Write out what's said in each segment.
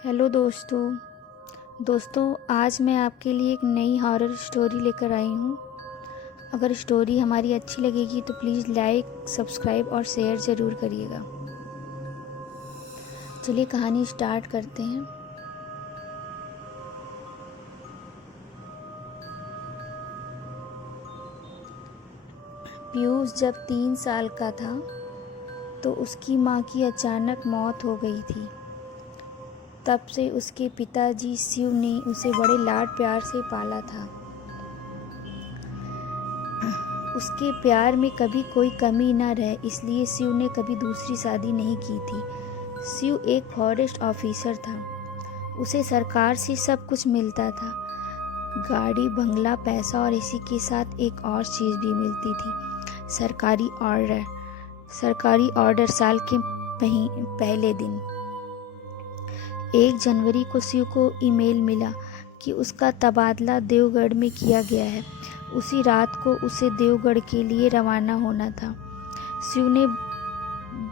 Hello दोस्तों आज मैं आपके लिए एक नई हॉरर स्टोरी लेकर आई हूँ। अगर स्टोरी हमारी अच्छी लगेगी तो प्लीज़ लाइक सब्सक्राइब और शेयर ज़रूर करिएगा। चलिए कहानी स्टार्ट करते हैं। पीयूष जब 3 साल का था तो उसकी माँ की अचानक मौत हो गई थी। तब से उसके पिताजी शिव ने उसे बड़े लाड प्यार से पाला था। उसके प्यार में कभी कोई कमी न रहे, इसलिए शिव ने कभी दूसरी शादी नहीं की थी। शिव एक फॉरेस्ट ऑफिसर था। उसे सरकार से सब कुछ मिलता था, गाड़ी, बंगला, पैसा और इसी के साथ एक और चीज़ भी मिलती थी, सरकारी ऑर्डर। साल के पहले दिन 1 जनवरी को शिव को ईमेल मिला कि उसका तबादला देवगढ़ में किया गया है। उसी रात को उसे देवगढ़ के लिए रवाना होना था। शिव ने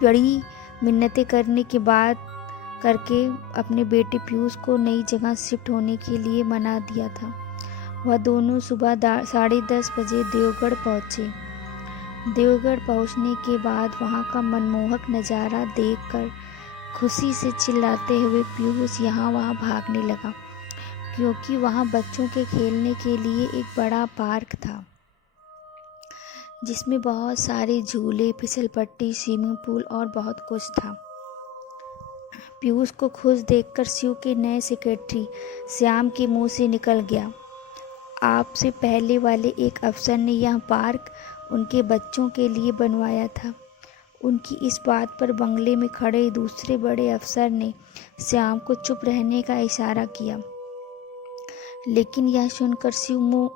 बड़ी मिन्नतें करके अपने बेटे पीयूष को नई जगह शिफ्ट होने के लिए मना दिया था। वह दोनों सुबह 10:30 बजे देवगढ़ पहुँचे। देवगढ़ पहुँचने के बाद वहाँ का मनमोहक नज़ारा देखकर खुशी से चिल्लाते हुए पीयूष यहाँ वहाँ भागने लगा, क्योंकि वहाँ बच्चों के खेलने के लिए एक बड़ा पार्क था जिसमें बहुत सारे झूले, फिसलपट्टी, स्विमिंग पूल और बहुत कुछ था। पीयूष को खुश देखकर शिव के नए सेक्रेटरी श्याम के मुंह से निकल गया, आपसे पहले वाले एक अफसर ने यह पार्क उनके बच्चों के लिए बनवाया था। उनकी इस बात पर बंगले में खड़े दूसरे बड़े अफसर ने श्याम को चुप रहने का इशारा किया, लेकिन यह सुनकर शिव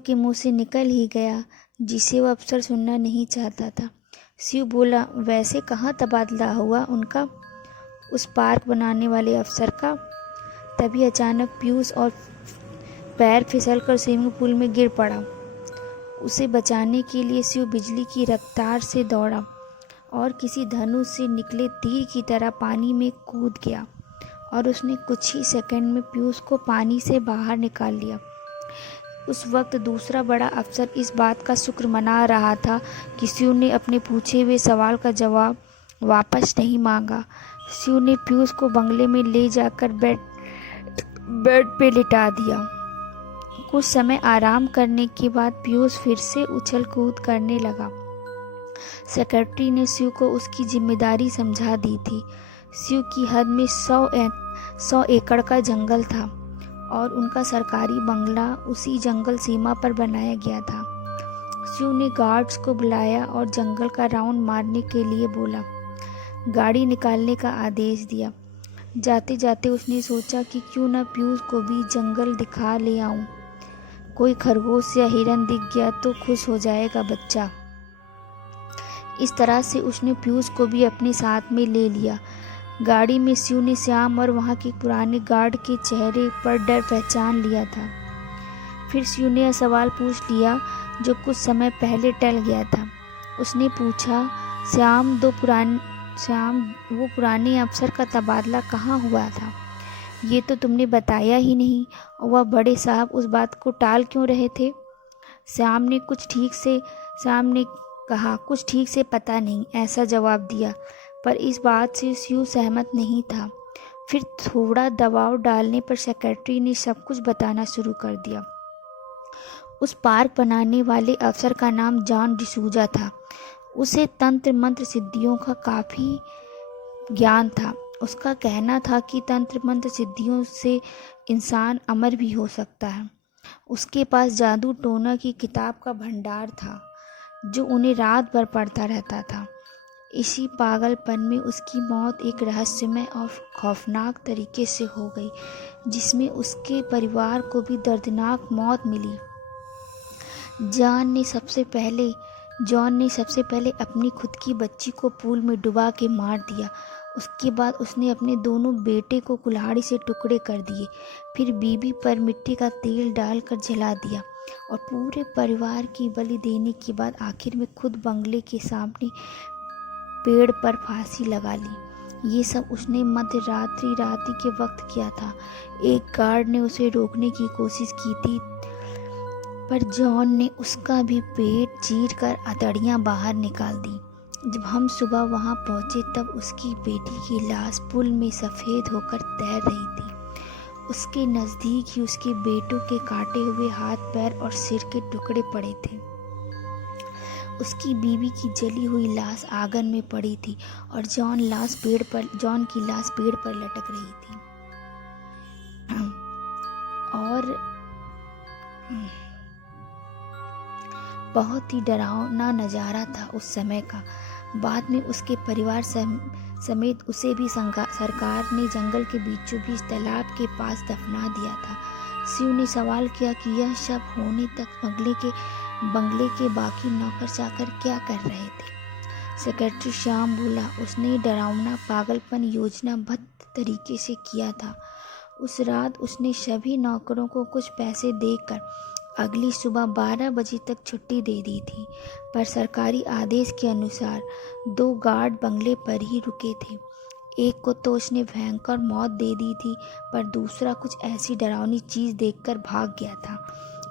के मुंह से निकल ही गया जिसे वह अफसर सुनना नहीं चाहता था। शिव बोला, वैसे कहाँ तबादला हुआ उनका, उस पार्क बनाने वाले अफसर का? तभी अचानक पीयूष और पैर फिसलकर स्विमिंग पूल में गिर पड़ा। उसे बचाने के लिए शिव बिजली की रफ्तार से दौड़ा और किसी धनुष से निकले तीर की तरह पानी में कूद गया और उसने कुछ ही सेकंड में पीयूष को पानी से बाहर निकाल लिया। उस वक्त दूसरा बड़ा अफसर इस बात का शुक्र मना रहा था कि शिव ने अपने पूछे हुए सवाल का जवाब वापस नहीं मांगा। शिव ने पीयूष को बंगले में ले जाकर बेड पे लिटा दिया। कुछ समय आराम करने के बाद पीयूष फिर से उछल कूद करने लगा। सेक्रेटरी ने शिव को उसकी जिम्मेदारी समझा दी थी। शिव की हद में 100 एकड़ का जंगल था और उनका सरकारी बंगला उसी जंगल सीमा पर बनाया गया था। शिव ने गार्ड्स को बुलाया और जंगल का राउंड मारने के लिए बोला। गाड़ी निकालने का आदेश दिया। जाते जाते उसने सोचा कि क्यों न पीयूष को भी जंगल दिखा ले आऊं। कोई खरगोश या हिरन दिख गया तो खुश हो जाएगा बच्चा। इस तरह से उसने पीयूष को भी अपने साथ में ले लिया। गाड़ी में शिव ने श्याम और वहाँ के पुराने गार्ड के चेहरे पर डर पहचान लिया था। फिर शिव ने यह सवाल पूछ लिया जो कुछ समय पहले टल गया था। उसने पूछा, श्याम वो पुराने अफसर का तबादला कहाँ हुआ था? ये तो तुमने बताया ही नहीं, और वह बड़े साहब उस बात को टाल क्यों रहे थे? श्याम ने कहा, कुछ ठीक से पता नहीं, ऐसा जवाब दिया। पर इस बात से शिव सहमत नहीं था। फिर थोड़ा दबाव डालने पर सेक्रेटरी ने सब कुछ बताना शुरू कर दिया। उस पार्क बनाने वाले अफसर का नाम जॉन डिसूजा था। उसे तंत्र मंत्र सिद्धियों का काफ़ी ज्ञान था। उसका कहना था कि तंत्र मंत्र सिद्धियों से इंसान अमर भी हो सकता है। उसके पास जादू टोना की किताब का भंडार था जो उन्हें रात भर पढ़ता रहता था। इसी पागलपन में उसकी मौत एक रहस्यमय और खौफनाक तरीके से हो गई, जिसमें उसके परिवार को भी दर्दनाक मौत मिली। जॉन ने सबसे पहले अपनी खुद की बच्ची को पूल में डुबा के मार दिया। उसके बाद उसने अपने दोनों बेटे को कुल्हाड़ी से टुकड़े कर दिए। फिर बीबी पर मिट्टी का तेल डालकर जला दिया और पूरे परिवार की बलि देने के बाद आखिर में खुद बंगले के सामने पेड़ पर फांसी लगा ली। ये सब उसने मध्य रात्रि के वक्त किया था। एक गार्ड ने उसे रोकने की कोशिश की थी, पर जॉन ने उसका भी पेट चीरकर अतड़ियाँ बाहर निकाल दी। जब हम सुबह वहाँ पहुँचे तब उसकी बेटी की लाश पुल में सफ़ेद होकर तैर रही थी। उसके नज़दीक ही उसके बेटों के काटे हुए हाथ, पैर और सिर के टुकड़े पड़े थे। उसकी बीवी की जली हुई लाश आंगन में पड़ी थी और जॉन की लाश पेड़ पर लटक रही थी। और बहुत ही डरावना नज़ारा था उस समय का। बाद में उसके परिवार समेत उसे भी सरकार ने जंगल के बीचों बीच तालाब के पास दफना दिया था। शिव ने सवाल किया कि यह शव होने तक बंगले के बाकी नौकर चाकर क्या कर रहे थे। सेक्रेटरी श्याम बोला, उसने डरावना पागलपन योजनाबद्ध तरीके से किया था। उस रात उसने सभी नौकरों को कुछ पैसे देकर अगली सुबह 12 बजे तक छुट्टी दे दी थी, पर सरकारी आदेश के अनुसार 2 गार्ड बंगले पर ही रुके थे। एक को तो उसने भयंकर मौत दे दी थी, पर दूसरा कुछ ऐसी डरावनी चीज़ देखकर भाग गया था।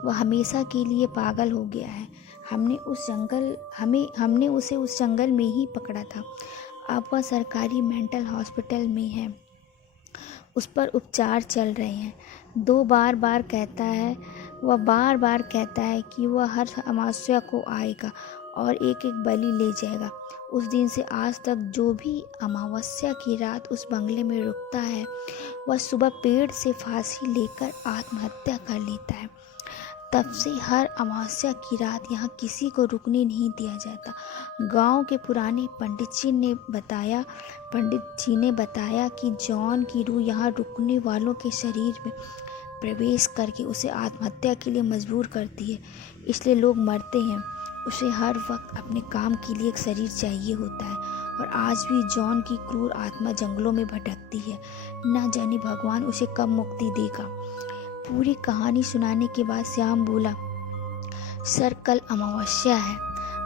वह हमेशा के लिए पागल हो गया है। हमने उसे उस जंगल में ही पकड़ा था। अब वह सरकारी मेंटल हॉस्पिटल में है। उस पर उपचार चल रहे हैं। वह बार बार कहता है कि वह हर अमावस्या को आएगा और एक एक बलि ले जाएगा। उस दिन से आज तक जो भी अमावस्या की रात उस बंगले में रुकता है, वह सुबह पेड़ से फांसी लेकर आत्महत्या कर लेता है। तब से हर अमावस्या की रात यहाँ किसी को रुकने नहीं दिया जाता। गांव के पुराने पंडित जी ने बताया कि जॉन की रूह यहाँ रुकने वालों के शरीर में प्रवेश करके उसे आत्महत्या के लिए मजबूर करती है। इसलिए लोग मरते हैं। उसे हर वक्त अपने काम के लिए एक शरीर चाहिए होता है। और आज भी जॉन की क्रूर आत्मा जंगलों में भटकती है। न जाने भगवान उसे कब मुक्ति देगा। पूरी कहानी सुनाने के बाद श्याम बोला, सर कल अमावस्या है,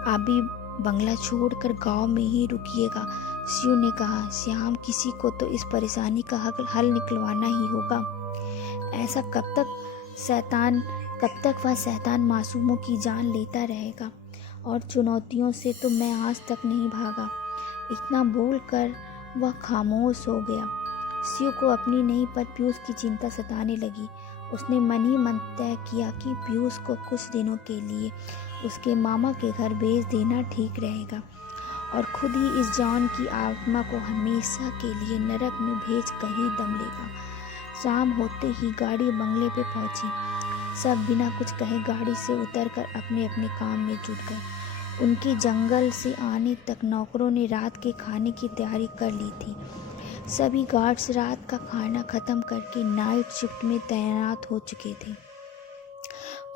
आप भी बंगला छोड़कर गांव में ही रुकिएगा। शिव ने कहा, श्याम किसी को तो इस परेशानी का हल निकलवाना ही होगा। ऐसा कब तक वह शैतान मासूमों की जान लेता रहेगा। और चुनौतियों से तो मैं आज तक नहीं भागा। इतना बोलकर वह खामोश हो गया। शिव को अपनी नहीं पर पीयूष की चिंता सताने लगी। उसने मन ही मन तय किया कि पीयूष को कुछ दिनों के लिए उसके मामा के घर भेज देना ठीक रहेगा और खुद ही इस जॉन की आत्मा को हमेशा के लिए नरक में भेज कर ही दम लेगा। शाम होते ही गाड़ी बंगले पे पहुंची। सब बिना कुछ कहे गाड़ी से उतरकर अपने अपने काम में जुट गए। उनके जंगल से आने तक नौकरों ने रात के खाने की तैयारी कर ली थी। सभी गार्ड्स रात का खाना खत्म करके नाइट शिफ्ट में तैनात हो चुके थे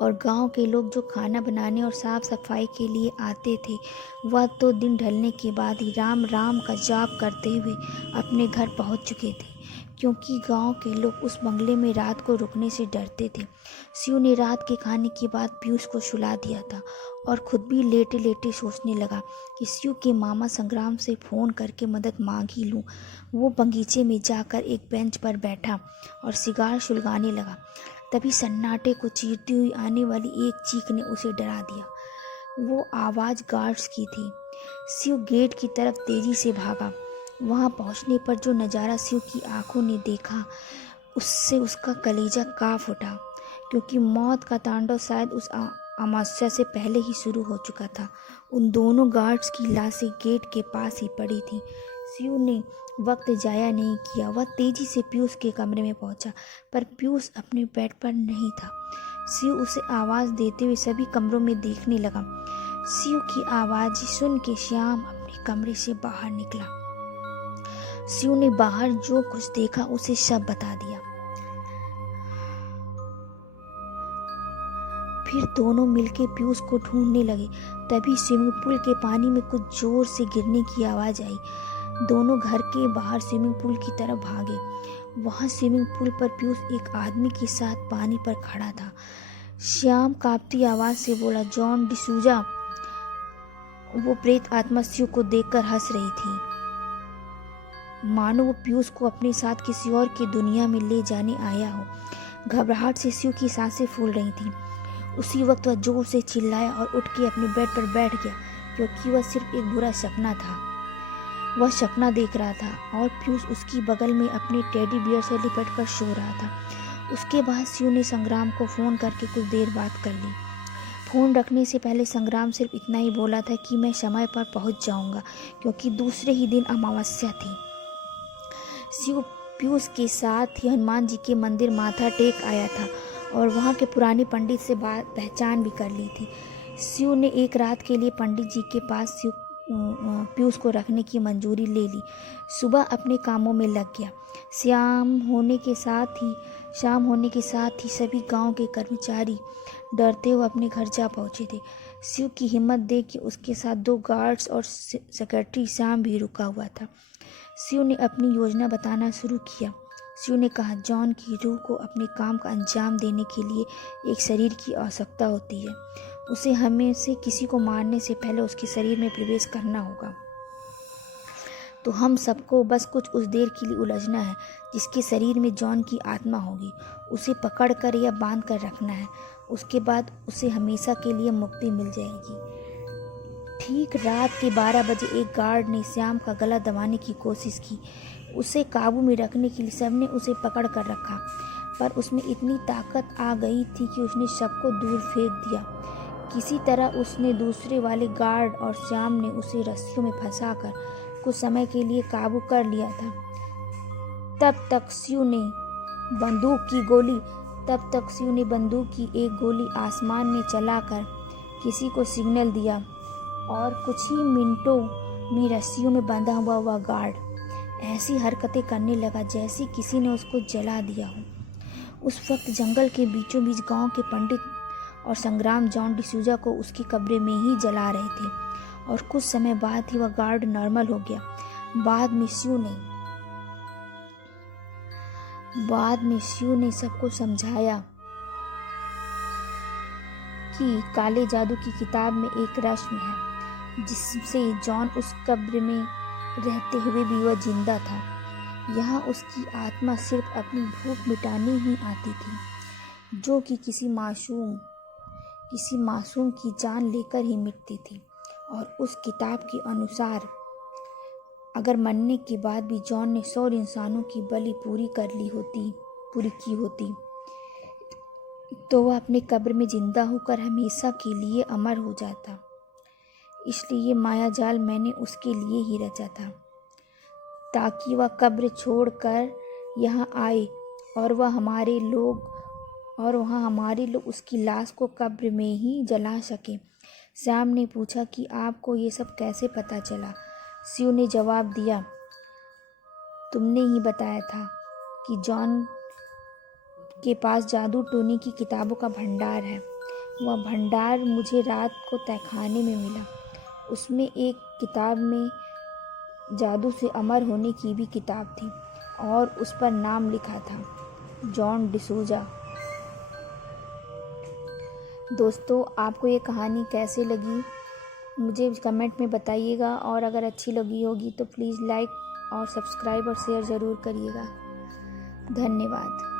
और गांव के लोग जो खाना बनाने और साफ सफाई के लिए आते थे, वह तो दिन ढलने के बाद ही राम राम का जाप करते हुए अपने घर पहुंच चुके थे, क्योंकि गांव के लोग उस बंगले में रात को रुकने से डरते थे। शिव ने रात के खाने के बाद पीयूष को सुला दिया था और खुद भी लेटे लेटे सोचने लगा कि शिव के मामा संग्राम से फ़ोन करके मदद मांग ही लूँ। वो बगीचे में जाकर एक बेंच पर बैठा और सिगार सुलगाने लगा। तभी सन्नाटे को चीरती हुई आने वाली एक चीख ने उसे डरा दिया। वो आवाज़ गार्ड्स की थी। शिव गेट की तरफ तेजी से भागा। वहां पहुंचने पर जो नज़ारा शिव की आंखों ने देखा, उससे उसका कलेजा कांप उठा, क्योंकि मौत का तांडव शायद उस अमावस्या से पहले ही शुरू हो चुका था। उन दोनों गार्ड्स की लाशें गेट के पास ही पड़ी थी। शिव ने वक्त जाया नहीं किया। वह तेजी से पीयूष के कमरे में पहुंचा, पर पीयूष अपने बेड पर नहीं था। शिव उसे आवाज़ देते हुए सभी कमरों में देखने लगा। शिव की आवाज़ सुन के श्याम अपने कमरे से बाहर निकला। शिव ने बाहर जो कुछ देखा उसे सब बता दिया। फिर दोनों मिलके पीयूष को ढूंढने लगे। तभी स्विमिंग पूल के पानी में कुछ जोर से गिरने की आवाज़ आई। दोनों घर के बाहर स्विमिंग पूल की तरफ भागे। वहां स्विमिंग पूल पर पीयूष एक आदमी के साथ पानी पर खड़ा था। श्याम कांपती आवाज़ से बोला, जॉन डिसूजा। वो प्रेत आत्मा शिव को देखकर हंस रही थी। मानो वो पियूष को अपने साथ किसी और की दुनिया में ले जाने आया हो। घबराहट से शिव की सांसें फूल रही थीं। उसी वक्त वह जोर से चिल्लाया और उठ के अपने बेड पर बैठ गया, क्योंकि वह सिर्फ एक बुरा सपना था। वह सपना देख रहा था और पियूष उसकी बगल में अपने टेडी बियर से लिपट कर सो रहा था। उसके बाद शिव ने संग्राम को फ़ोन करके कुछ देर बात कर ली। फ़ोन रखने से पहले संग्राम सिर्फ इतना ही बोला था कि मैं समय पर पहुंच जाऊंगा, क्योंकि दूसरे ही दिन अमावस्या थी। शिव पियूष के साथ ही हनुमान जी के मंदिर माथा टेक आया था और वहाँ के पुराने पंडित से बात पहचान भी कर ली थी। शिव ने एक रात के लिए पंडित जी के पास पियूष को रखने की मंजूरी ले ली। सुबह अपने कामों में लग गया। शाम होने के साथ ही सभी गांव के कर्मचारी डरते हुए अपने घर जा पहुंचे थे। शिव की हिम्मत देख के उसके साथ 2 गार्ड्स और सेक्रेटरी श्याम भी रुका हुआ था। शिव ने अपनी योजना बताना शुरू किया। शिव ने कहा, जॉन की रूह को अपने काम का अंजाम देने के लिए एक शरीर की आवश्यकता होती है। उसे हमें से किसी को मारने से पहले उसके शरीर में प्रवेश करना होगा। तो हम सबको बस कुछ उस देर के लिए उलझना है जिसके शरीर में जॉन की आत्मा होगी। उसे पकड़ कर या बांध कर रखना है। उसके बाद उसे हमेशा के लिए मुक्ति मिल जाएगी। ठीक रात के 12 बजे एक गार्ड ने श्याम का गला दबाने की कोशिश की। उसे काबू में रखने के लिए सबने उसे पकड़ कर रखा, पर उसमें इतनी ताकत आ गई थी कि उसने सबको दूर फेंक दिया। किसी तरह उसने दूसरे वाले गार्ड और श्याम ने उसे रस्सियों में फंसाकर कुछ समय के लिए काबू कर लिया था। तब तक शिव ने बंदूक की एक गोली आसमान में चलाकर किसी को सिग्नल दिया और कुछ ही मिनटों में रस्सियों में बंधा हुआ गार्ड ऐसी हरकतें करने लगा जैसे किसी ने उसको जला दिया हो। उस वक्त जंगल के बीचों बीच गांव के पंडित और संग्राम जॉन डिसूजा को उसके कब्र में ही जला रहे थे और कुछ समय बाद ही वह गार्ड नॉर्मल हो गया। बाद में शिव ने सबको समझाया कि काले जादू की किताब में एक रस्म है जिससे जॉन उस कब्र में रहते हुए भी वह जिंदा था। यहाँ उसकी आत्मा सिर्फ अपनी भूख मिटाने ही आती थी, जो कि किसी मासूम की जान लेकर ही मिटती थी। और उस किताब के अनुसार अगर मरने के बाद भी जॉन ने 100 इंसानों की बलि पूरी की होती तो वह अपने कब्र में जिंदा होकर हमेशा के लिए अमर हो जाता। इसलिए ये मायाजाल मैंने उसके लिए ही रचा था, ताकि वह कब्र छोड़कर यहाँ आए और वहाँ हमारे लोग उसकी लाश को कब्र में ही जला सके। श्याम ने पूछा कि आपको ये सब कैसे पता चला? शिव ने जवाब दिया, तुमने ही बताया था कि जॉन के पास जादू टोने की किताबों का भंडार है। वह भंडार मुझे रात को तहखाने में मिला। उसमें एक किताब में जादू से अमर होने की भी किताब थी और उस पर नाम लिखा था, जॉन डिसूजा। दोस्तों, आपको ये कहानी कैसे लगी मुझे कमेंट में बताइएगा, और अगर अच्छी लगी होगी तो प्लीज़ लाइक और सब्सक्राइब और शेयर ज़रूर करिएगा। धन्यवाद।